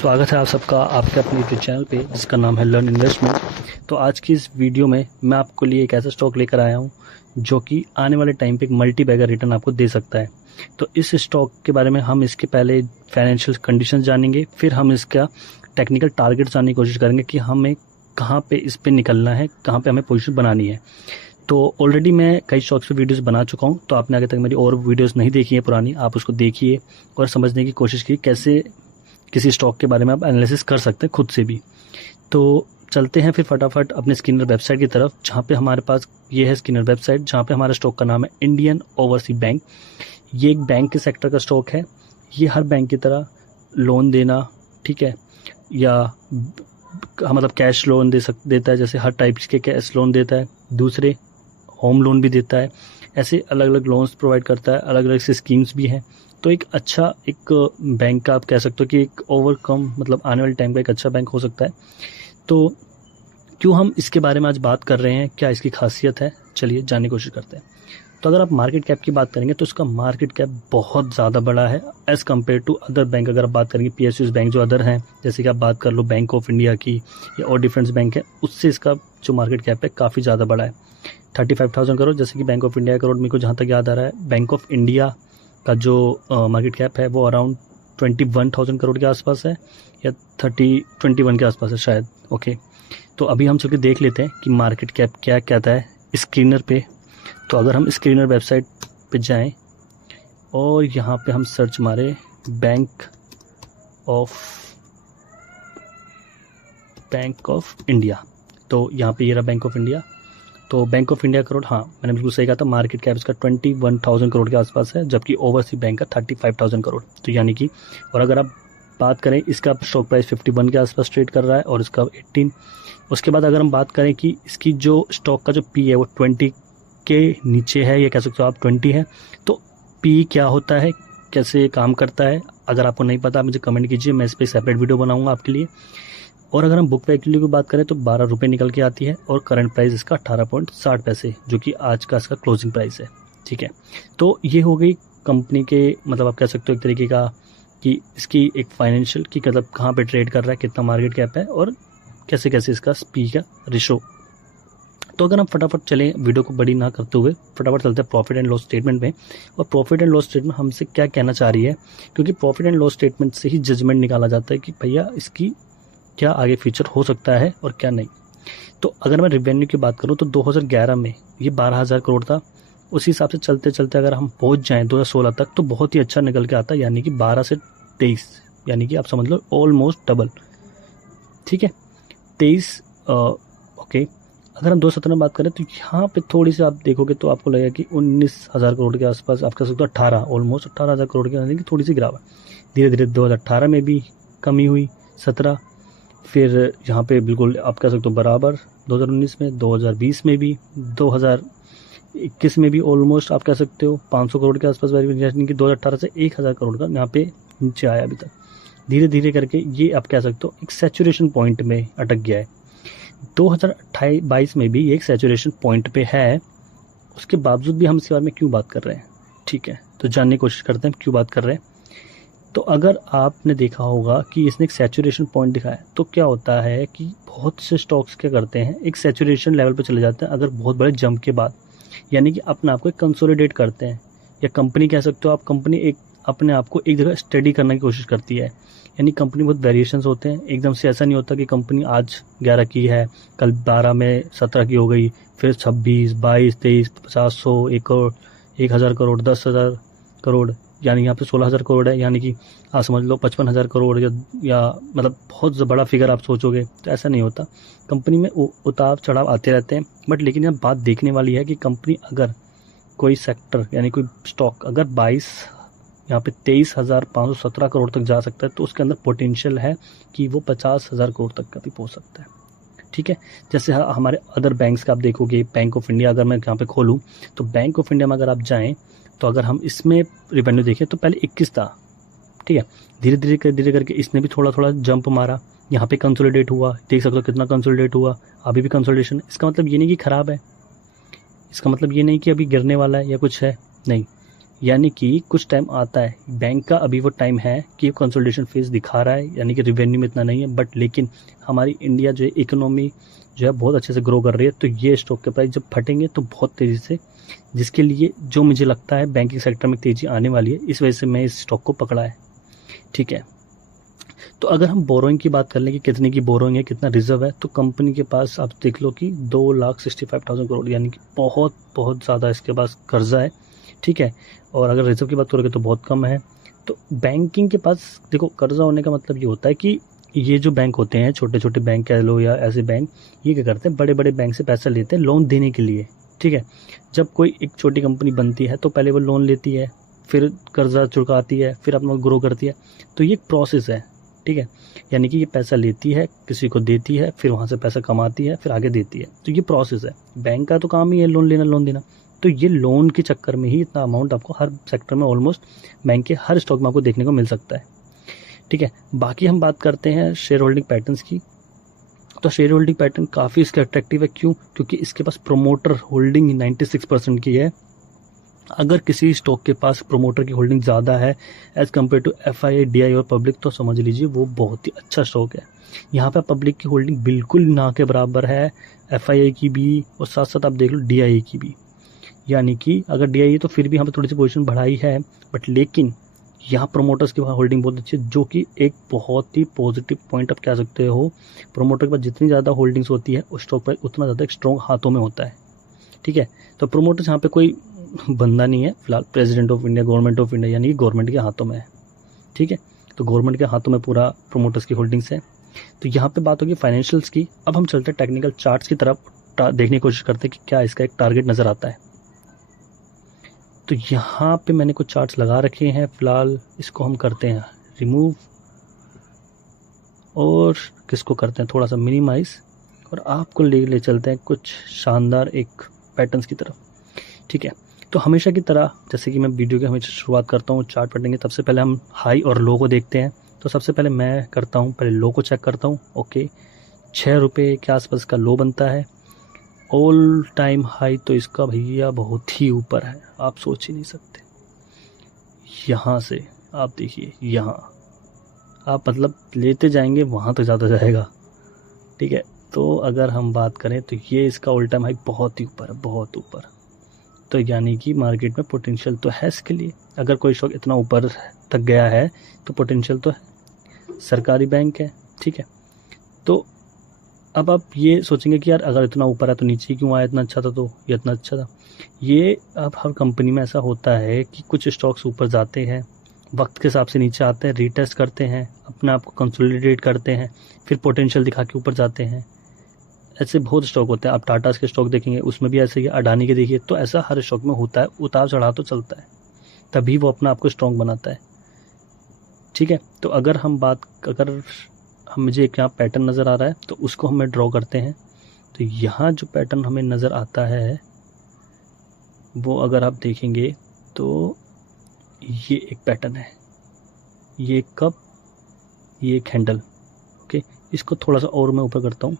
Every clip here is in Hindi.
स्वागत है आप सबका आपके अपने यूट्यूब चैनल पे जिसका नाम है लर्न इन्वेस्टमेंट। तो आज की इस वीडियो में मैं आपको लिए एक ऐसा स्टॉक लेकर आया हूँ जो कि आने वाले टाइम पे एक मल्टी बैगर रिटर्न आपको दे सकता है। तो इस स्टॉक के बारे में हम इसके पहले फाइनेंशियल कंडीशन जानेंगे, फिर हम इसका टेक्निकल टारगेट जानने की कोशिश करेंगे कि हमें कहाँ पे इस पर निकलना है, कहाँ पे हमें पोजीशन बनानी है। तो ऑलरेडी मैं कई स्टॉक्स पे वीडियोस बना चुका हूँ, तो आपने आगे तक मेरी और वीडियोस नहीं देखी है पुरानी, आप उसको देखिए और समझने की कोशिश की कैसे किसी स्टॉक के बारे में आप एनालिसिस कर सकते हैं खुद से भी। तो चलते हैं फिर फटाफट अपने स्किनर वेबसाइट की तरफ, जहाँ पे हमारे पास ये है स्किनर वेबसाइट, जहाँ पे हमारा स्टॉक का नाम है इंडियन ओवरसीज बैंक। ये एक बैंक के सेक्टर का स्टॉक है। ये हर बैंक की तरह लोन देना, ठीक है, या मतलब कैश लोन देता है, जैसे हर टाइप के कैश लोन देता है, दूसरे होम लोन भी देता है, ऐसे अलग अलग लोन्स प्रोवाइड करता है, अलग अलग से स्कीम्स भी हैं। तो एक अच्छा एक बैंक का आप कह सकते हो कि एक ओवरकम मतलब आने वाले टाइम का एक अच्छा बैंक हो सकता है। तो क्यों हम इसके बारे में आज बात कर रहे हैं, क्या इसकी खासियत है, चलिए जानने की कोशिश करते हैं। तो अगर आप मार्केट कैप की बात करेंगे तो इसका मार्केट कैप बहुत ज़्यादा बड़ा है as compare to other bank. अगर आप बात करेंगे PSUs बैंक जो अदर हैं, जैसे कि आप बात कर लो बैंक ऑफ इंडिया की या और डिफरेंस बैंक है, उससे इसका जो मार्केट कैप है काफ़ी ज़्यादा बड़ा है, 35,000 करोड़। जैसे कि बैंक ऑफ इंडिया करोड़ मेरे को जहाँ तक याद आ रहा है, बैंक ऑफ इंडिया का जो मार्केट कैप है वो अराउंड 21,000 करोड़ के आसपास है या 21 के आसपास है शायद। ओके, तो अभी हम चल के देख लेते हैं कि मार्केट कैप क्या कहता है स्क्रीनर पे। तो अगर हम स्क्रीनर वेबसाइट पे जाएं और यहाँ पे हम सर्च मारे बैंक ऑफ इंडिया, तो यहाँ पे ये रहा बैंक ऑफ इंडिया। तो बैंक ऑफ इंडिया करोड़, हाँ मैंने बिल्कुल सही कहा था, मार्केट कैप इसका 21,000 करोड़ के आसपास है, जबकि ओवरसीज बैंक का 35,000 करोड़। तो यानी कि, और अगर आप बात करें इसका स्टॉक प्राइस 51 के आसपास ट्रेड कर रहा है और इसका 18। उसके बाद अगर हम बात करें कि इसकी जो स्टॉक का जो पी है वो 20 के नीचे है, या कह सकते हो आप 20 है। तो पी क्या होता है, कैसे काम करता है, अगर आपको नहीं पता मुझे कमेंट कीजिए, मैं इस पर सेपरेट वीडियो बनाऊंगा आपके लिए। और अगर हम बुक वैल्यू की बात करें तो 12 रुपये निकल के आती है और करंट प्राइस इसका 18.60 पैसे, जो कि आज का इसका क्लोजिंग प्राइस है। ठीक है, तो ये हो गई कंपनी के मतलब आप कह सकते हो एक तरीके का कि इसकी एक फाइनेंशियल की मतलब कहाँ पे ट्रेड कर रहा है, कितना मार्केट कैप है और कैसे कैसे इसका पी का रेशो। तो अगर हम फटाफट चलें, वीडियो को बड़ी ना करते हुए फटाफट चलते हैं प्रॉफिट एंड लॉस स्टेटमेंट में। और प्रॉफिट एंड लॉस स्टेटमेंट हमसे क्या कहना चाह रही है, क्योंकि प्रॉफिट एंड लॉस स्टेटमेंट से ही जजमेंट निकाला जाता है कि भैया इसकी क्या आगे फ्यूचर हो सकता है और क्या नहीं। तो अगर मैं रेवेन्यू की बात करूं तो 2011 में ये 12,000 करोड़ था। उसी हिसाब से चलते चलते अगर हम पहुंच जाएं 2016 तक तो बहुत ही अच्छा निकल के आता है, यानी कि 12 से 23, यानी कि आप समझ लो ऑलमोस्ट डबल। ठीक है, 23 ओके। अगर हम 2017 में बात करें तो यहाँ पे थोड़ी सी आप देखोगे तो आपको लगेगा कि 19,000 करोड़ के आसपास आप कह सकते हो 18 ऑलमोस्ट 18,000 करोड़ के, यानी कि थोड़ी सी गिरावट। धीरे धीरे 2018 में भी कमी हुई 17, फिर यहाँ पे बिल्कुल आप कह सकते हो बराबर 2019 में, 2020 में भी, 2021 में भी ऑलमोस्ट आप कह सकते हो 500 करोड़ के आसपास, यानी कि 2018 से 1,000 करोड़ का यहाँ पे नीचे आया अभी तक। धीरे धीरे करके ये आप कह सकते हो एक सैचुरेशन पॉइंट में अटक गया है। 2022 में भी ये एक सैचुरेशन पॉइंट पे है। उसके बावजूद भी हम इसके बारे में क्यों बात कर रहे हैं, ठीक है, तो जानने की कोशिश करते हैं क्यों बात कर रहे हैं। तो अगर आपने देखा होगा कि इसने एक सैचुरेशन पॉइंट दिखाया, तो क्या होता है कि बहुत से स्टॉक्स क्या करते हैं, एक सैचुरेशन लेवल पे चले जाते हैं अगर बहुत बड़े जंप के बाद, यानी कि अपने आप को कंसोलिडेट करते हैं, या कंपनी कह सकते हो आप, कंपनी एक अपने आप को एक जगह स्टडी करने की कोशिश करती है। यानी कंपनी बहुत वेरिएशंस होते हैं, एकदम से ऐसा नहीं होता कि कंपनी आज 11 की है, कल 12 में 17 की हो गई, फिर 26, 22, 23, 50, 100, 1 करोड़, 1,000 करोड़, 10,000 करोड़, यानी यहाँ पे 16,000 करोड़ है, यानी कि आप समझ लो 55,000 करोड़ या मतलब बहुत बड़ा फिगर आप सोचोगे, तो ऐसा नहीं होता। कंपनी में उतार चढ़ाव आते रहते हैं। बट लेकिन यहाँ बात देखने वाली है कि कंपनी अगर कोई सेक्टर यानी कोई स्टॉक अगर 22 यहाँ पे 23,517 करोड़ तक जा सकता है, तो उसके अंदर पोटेंशियल है कि वो 50,000 करोड़ तक का भी पहुँच सकता है। ठीक है, जैसे हमारे अदर बैंक्स का आप देखोगे, बैंक ऑफ इंडिया अगर मैं यहाँ पे खोलूँ तो बैंक ऑफ इंडिया में अगर आप जाएँ तो अगर हम इसमें रेवेन्यू देखें तो पहले 21 था। ठीक है, धीरे धीरे करके इसने भी थोड़ा थोड़ा जंप मारा, यहाँ पे कंसोलिडेट हुआ, देख सकते हो कितना कंसोलिडेट हुआ, अभी भी कंसोलिडेशन। इसका मतलब ये नहीं कि ख़राब है, इसका मतलब ये नहीं कि अभी गिरने वाला है या कुछ है, नहीं, यानी कि कुछ टाइम आता है, बैंक का अभी वो टाइम है कि कंसोलिडेशन फेज दिखा रहा है, यानी कि रिवेन्यू में इतना नहीं है, बट लेकिन हमारी इंडिया जो है इकोनॉमी जो है बहुत अच्छे से ग्रो कर रही है, तो ये स्टॉक के प्राइस जब फटेंगे तो बहुत तेज़ी से, जिसके लिए जो मुझे लगता है बैंकिंग सेक्टर में तेज़ी आने वाली है, इस वजह से मैं इस स्टॉक को पकड़ा है। ठीक है, तो अगर हम बोरोइंग की बात कर लें कि कितने की बोरोइंग है, कितना रिजर्व है, तो कंपनी के पास आप देख लो कि 2,65,000 करोड़, यानी कि बहुत बहुत ज़्यादा इसके पास कर्जा है। ठीक है, और अगर रिजर्व की बात करोगे तो बहुत कम है। तो बैंकिंग के पास देखो, कर्जा होने का मतलब ये होता है कि ये जो बैंक होते हैं, छोटे छोटे बैंक कह लो या ऐसे बैंक, ये क्या करते हैं, बड़े बड़े बैंक से पैसा लेते हैं लोन देने के लिए। ठीक है, जब कोई एक छोटी कंपनी बनती है तो पहले वो लोन लेती है, फिर कर्जा चुकाती है, फिर अपना ग्रो करती है, तो ये एक प्रोसेस है। ठीक है, यानी कि ये पैसा लेती है, किसी को देती है, फिर वहाँ से पैसा कमाती है, फिर आगे देती है, तो ये प्रोसेस है। बैंक का तो काम ही है लोन लेना, लोन देना। तो ये लोन के चक्कर में ही इतना अमाउंट आपको हर सेक्टर में, ऑलमोस्ट बैंक के हर स्टॉक में आपको देखने को मिल सकता है। ठीक है, बाकी हम बात करते हैं शेयर होल्डिंग पैटर्न्स की। तो शेयर होल्डिंग पैटर्न काफ़ी इसका अट्रैक्टिव है। क्यों? क्योंकि इसके पास प्रोमोटर होल्डिंग 96% की है। अगर किसी स्टॉक के पास प्रोमोटर की होल्डिंग ज़्यादा है as compare to FII, DI और पब्लिक, तो समझ लीजिए वो बहुत ही अच्छा स्टॉक है। यहाँ पे पब्लिक की होल्डिंग बिल्कुल ना के बराबर है, FII की भी, और साथ साथ आप देख लो DIA की भी। यानी कि अगर DIA तो फिर भी यहाँ पे थोड़ी सी पोजीशन बढ़ाई है, बट लेकिन यहाँ प्रोमोटर्स की होल्डिंग बहुत अच्छी है, जो कि एक बहुत ही पॉजिटिव पॉइंट आप कह सकते हो। प्रोमोटर के पास जितनी ज़्यादा होल्डिंग्स होती है उस स्टॉक पर, उतना ज़्यादा स्ट्रॉन्ग हाथों में होता है। ठीक है, तो प्रोमोटर्स यहाँ पे कोई बंदा नहीं है फिलहाल, president of India, government of India, यानी कि गवर्नमेंट के हाथों में है। ठीक है, तो गवर्नमेंट के हाथों में पूरा प्रोमोटर्स की होल्डिंग्स है। तो यहाँ पे बात होगी फाइनेंशियल्स की। अब हम चलते हैं टेक्निकल चार्ट्स की तरफ, देखने की कोशिश करते हैं कि क्या इसका एक टारगेट नज़र आता है। तो यहाँ पे मैंने कुछ चार्ट्स लगा रखे हैं फिलहाल, इसको हम करते हैं रिमूव और किसको करते हैं थोड़ा सा मिनिमाइज, और आपको ले चलते हैं कुछ शानदार एक पैटर्न्स की तरफ। ठीक है, तो हमेशा की तरह जैसे कि मैं वीडियो की हमेशा शुरुआत करता हूँ चार्ट पैटर्न की, सबसे पहले हम हाई और लो को देखते हैं। तो सबसे पहले मैं करता हूँ, पहले लो को चेक करता हूँ। ओके, 6 रुपये के आसपास का लो बनता है। ऑल टाइम हाई तो इसका भैया बहुत ही ऊपर है, आप सोच ही नहीं सकते। यहाँ से आप देखिए, यहाँ आप मतलब लेते जाएंगे वहाँ तो ज़्यादा जाएगा। ठीक है, तो अगर हम बात करें तो ये इसका ऑल टाइम हाई बहुत ही ऊपर है, बहुत ऊपर। तो यानी कि मार्केट में पोटेंशियल तो है इसके लिए। अगर कोई स्टॉक इतना ऊपर तक गया है तो पोटेंशियल तो है, सरकारी बैंक है। ठीक है, तो अब आप ये सोचेंगे कि यार अगर इतना ऊपर है तो नीचे क्यों आया, इतना अच्छा था तो ये इतना अच्छा था। ये अब हर कंपनी में ऐसा होता है कि कुछ स्टॉक्स ऊपर जाते हैं, वक्त के हिसाब से नीचे आते हैं, रीटेस्ट करते हैं, अपने आप को कंसोलिडेट करते हैं, फिर पोटेंशियल दिखा के ऊपर जाते हैं। ऐसे बहुत स्टॉक होते हैं, आप टाटा के स्टॉक देखेंगे उसमें भी ऐसे ही, अडानी के देखिए, तो ऐसा हर स्टॉक में होता है, उतार चढ़ाव तो चलता है, तभी वो अपना आपको स्ट्रॉन्ग बनाता है। ठीक है, तो अगर हम बात, अगर हम मुझे एक यहाँ पैटर्न नज़र आ रहा है तो उसको हमें ड्रॉ करते हैं। तो यहाँ जो पैटर्न हमें नज़र आता है वो अगर आप देखेंगे तो ये एक पैटर्न है, ये एक कप, ये एक हैंडल। ओके, इसको थोड़ा सा और मैं ऊपर करता हूँ।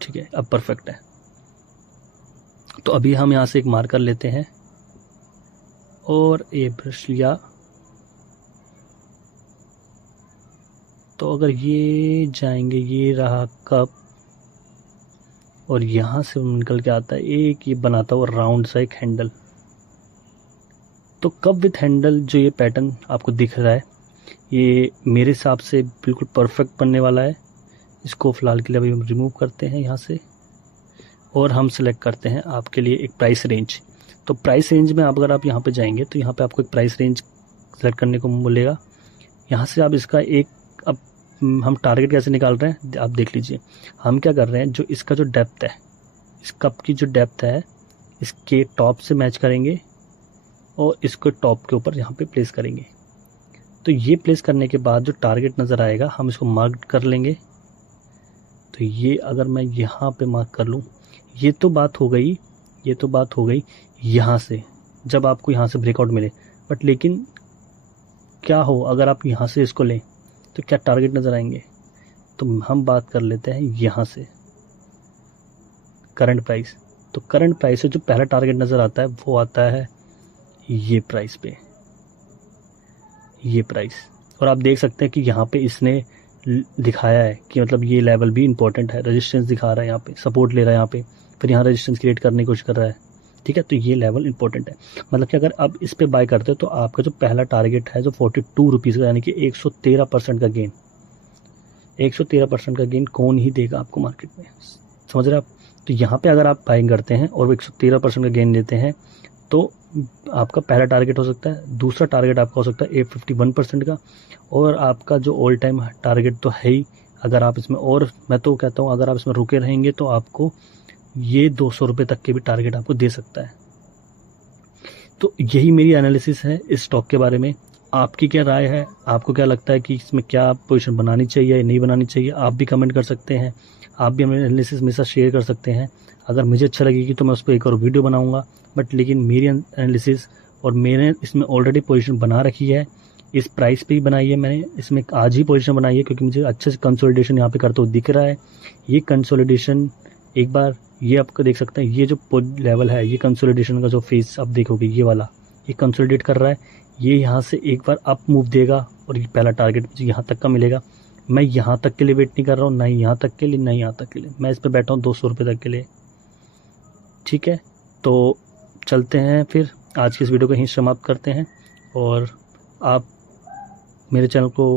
ठीक है, अब परफेक्ट है। तो अभी हम यहाँ से एक मार्कर लेते हैं और ये ब्रश लिया, तो अगर ये जाएंगे, ये रहा कप, और यहाँ से निकल के आता है एक ये बनाता हुआ राउंड सा एक हैंडल। तो कप विथ हैंडल जो ये पैटर्न आपको दिख रहा है, ये मेरे हिसाब से बिल्कुल परफेक्ट बनने वाला है। इसको फ़िलहाल के लिए अभी हम रिमूव करते हैं यहाँ से, और हम सिलेक्ट करते हैं आपके लिए एक प्राइस रेंज। तो प्राइस रेंज में अगर आप यहाँ पे जाएंगे तो यहाँ पे आपको एक प्राइस रेंज सेलेक्ट करने को मिलेगा। यहाँ से आप इसका एक, अब हम टारगेट कैसे निकाल रहे हैं आप देख लीजिए। हम क्या कर रहे हैं, जो इसका जो डेप्थ है, इस कप की जो डेप्थ है, इसके टॉप से मैच करेंगे और इसको टॉप के ऊपर यहाँ पे प्लेस करेंगे। तो ये प्लेस करने के बाद जो टारगेट नज़र आएगा हम इसको मार्क कर लेंगे। तो ये अगर मैं यहाँ पे मार्क कर लूँ, ये तो बात हो गई, ये तो बात हो गई यहाँ से, जब आपको यहाँ से ब्रेकआउट मिले। बट लेकिन क्या हो अगर आप यहाँ से इसको लें तो क्या टारगेट नज़र आएंगे। तो हम बात कर लेते हैं यहाँ से करंट प्राइस। तो करंट प्राइस से जो पहला टारगेट नज़र आता है वो आता है ये प्राइस पे, ये प्राइस। और आप देख सकते हैं कि यहाँ पे इसने दिखाया है कि मतलब ये लेवल भी इंपॉर्टेंट है, रेजिस्टेंस दिखा रहा है, यहाँ पे सपोर्ट ले रहा है यहाँ पे, फिर यहाँ रेजिस्टेंस क्रिएट करने की कोशिश कर रहा है। ठीक है, तो ये लेवल इंपॉर्टेंट है। मतलब कि अगर आप इस पे बाय करते हो तो आपका जो पहला टारगेट है जो 42 रुपीज़ का, यानी कि 113% का गेन, 113% का गेन कौन ही देगा आपको मार्केट में, समझ रहे हैं आप। तो यहाँ पे अगर आप बाइंग करते हैं और 113% का गेन लेते हैं तो आपका पहला टारगेट हो सकता है, दूसरा टारगेट आपका हो सकता है 851% का, और आपका जो ऑल टाइम टारगेट तो है ही। अगर आप इसमें, और मैं तो कहता हूँ अगर आप इसमें रुके रहेंगे तो आपको ये 200 रुपये तक के भी टारगेट आपको दे सकता है। तो यही मेरी एनालिसिस है इस स्टॉक के बारे में। आपकी क्या राय है, आपको क्या लगता है कि इसमें क्या पोजीशन बनानी चाहिए या नहीं बनानी चाहिए, आप भी कमेंट कर सकते हैं, आप भी अपने एनालिसिस मेरे साथ शेयर कर सकते हैं। अगर मुझे अच्छा लगेगी तो मैं उस पर एक और वीडियो बनाऊंगा, बट लेकिन मेरी एनालिसिस और मैंने इसमें ऑलरेडी पोजीशन बना रखी है, इस प्राइस पे ही बनाई है मैंने, इसमें आज ही पोजीशन बनाई है क्योंकि मुझे अच्छे से कंसोलिडेशन यहाँ पे करते हुए दिख रहा है। ये कंसोलिडेशन एक बार ये आपको देख सकते हैं, ये जो लेवल है, ये कंसोलिडेशन का जो फेस आप देखोगे ये वाला, ये कंसोलिडेट कर रहा है, ये यहाँ से एक बार अप मूव देगा और ये पहला टारगेट मुझे यहाँ तक का मिलेगा। मैं यहाँ तक के लिए वेट नहीं कर रहा हूँ, ना ही यहाँ तक के लिए, ना यहाँ तक के लिए, मैं इस पर बैठा हूँ 200 रुपये तक के लिए। ठीक है, तो चलते हैं फिर, आज की इस वीडियो को यहीं समाप्त करते हैं, और आप मेरे चैनल को